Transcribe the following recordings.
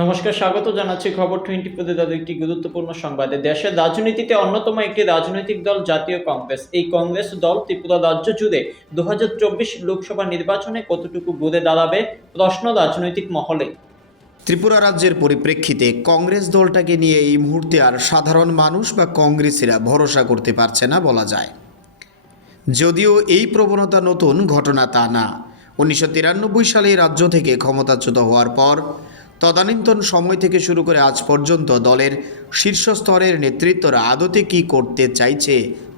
নমস্কার, স্বাগত জানাচ্ছি খবর 24 প্রতিদিনের একটি গুরুত্বপূর্ণ সংবাদে। দেশের রাজনীতিতে অন্যতম একটি রাজনৈতিক দল জাতীয় কংগ্রেস। এই কংগ্রেস দল ত্রিপুরা রাজ্য জুড়ে 2024 লোকসভা নির্বাচনে কতটুকু ঘুরে দাঁড়াবে প্রশ্ন রাজনৈতিক মহলে। ত্রিপুরা রাজ্যের পরিপ্রেক্ষিতে কংগ্রেস দলটাকে নিয়ে এই মুহূর্তে আর সাধারণ মানুষ বা কংগ্রেসিরা ভরসা করতে পারছে না বলা যায়। যদিও এই প্রবণতা নতুন ঘটনা তা না। 1993 সালে রাজ্য থেকে ক্ষমতাচ্যুত হওয়ার পর তদানীন্তন সময় থেকে শুরু করে আজ পর্যন্ত দলের শীর্ষস্তরের নেতৃত্বরা আদতে কী করতে চাইছে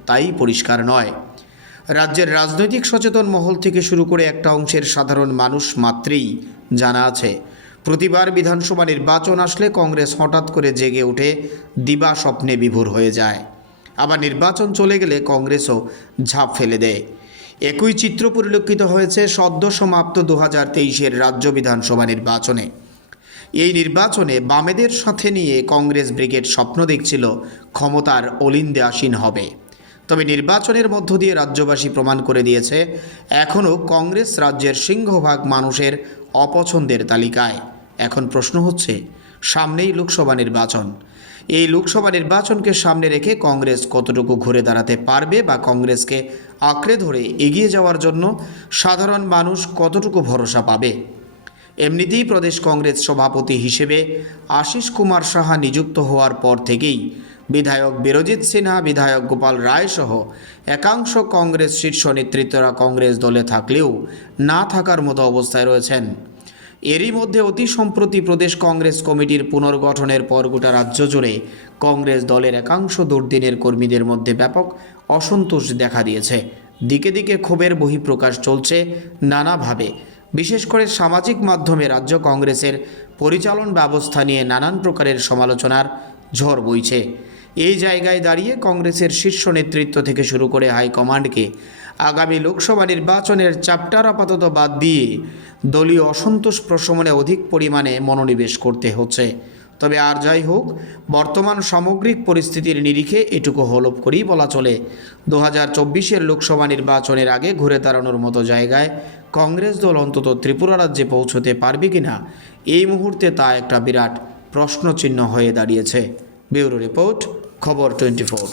তাই পরিষ্কার নয়। রাজ্যের রাজনৈতিক সচেতন মহল থেকে শুরু করে একটা অংশের সাধারণ মানুষ মাত্রেই জানা আছে, প্রতিবার বিধানসভা নির্বাচন আসলে কংগ্রেস হঠাৎ করে জেগে ওঠে, দিবা স্বপ্নে বিভোর হয়ে যায়। আবার নির্বাচন চলে গেলে কংগ্রেসও ঝাঁপ ফেলে দেয়। একই চিত্র পরিলক্ষিত হয়েছে সদ্য সমাপ্ত 2023-এর রাজ্য বিধানসভা নির্বাচনে। এই নির্বাচনে বামেদের সাথে নিয়ে কংগ্রেস ব্রিগেড স্বপ্ন দেখছিল ক্ষমতার অলিন্দে আসীন হবে। তবে নির্বাচনের মধ্য দিয়ে রাজ্যবাসী প্রমাণ করে দিয়েছে এখনও কংগ্রেস রাজ্যের সিংহভাগ মানুষের অপছন্দের তালিকায়। এখন প্রশ্ন হচ্ছে, সামনেই লোকসভা নির্বাচন। এই লোকসভা নির্বাচনকে সামনে রেখে কংগ্রেস কতটুকু ঘুরে দাঁড়াতে পারবে বা কংগ্রেসকে আঁকড়ে ধরে এগিয়ে যাওয়ার জন্য সাধারণ মানুষ কতটুকু ভরসা পাবে। এমনিতেই প্রদেশ কংগ্রেস সভাপতি হিসেবে আশিস কুমার সাহা নিযুক্ত হওয়ার পর থেকেই বিধায়ক বীরজিৎ সিনহা, বিধায়ক গোপাল রায় সহ একাংশ কংগ্রেস শীর্ষ নেতৃত্বরা কংগ্রেস দলে থাকলেও না থাকার মতো অবস্থায় রয়েছেন। এরই মধ্যে অতি সম্প্রতি প্রদেশ কংগ্রেস কমিটির পুনর্গঠনের পর গোটা রাজ্য জুড়ে কংগ্রেস দলের একাংশ দুর্দিনের কর্মীদের মধ্যে ব্যাপক অসন্তোষ দেখা দিয়েছে। দিকে দিকে ক্ষোভের বহিঃপ্রকাশ চলছে নানাভাবে। বিশেষ করে সামাজিক মাধ্যমে রাজ্য কংগ্রেসের পরিচালন ব্যবস্থা নিয়ে নানান প্রকারের সমালোচনার ঝড় বইছে। এই জায়গায় দাঁড়িয়ে কংগ্রেসের শীর্ষ নেতৃত্ব থেকে শুরু করে হাইকমান্ডকে আগামী লোকসভা নির্বাচনের চ্যাপ্টার আপাতত বাদ দিয়ে দলীয় অসন্তোষ প্রশমনে অধিক পরিমাণে মনোনিবেশ করতে হচ্ছে। তবে আর যাই হোক, বর্তমান সামগ্রিক পরিস্থিতির নিরিখে এটুকু হলফ করেই বলা চলে, 2024-এর লোকসভা নির্বাচনের আগে ঘুরে দাঁড়ানোর মতো জায়গায় কংগ্রেস দল অন্তত ত্রিপুরা রাজ্যে পৌঁছতে পারবে কিনা এই মুহূর্তে তা একটা বিরাট প্রশ্নচিহ্ন হয়ে দাঁড়িয়েছে। ব্যুরো রিপোর্ট, খবর 24।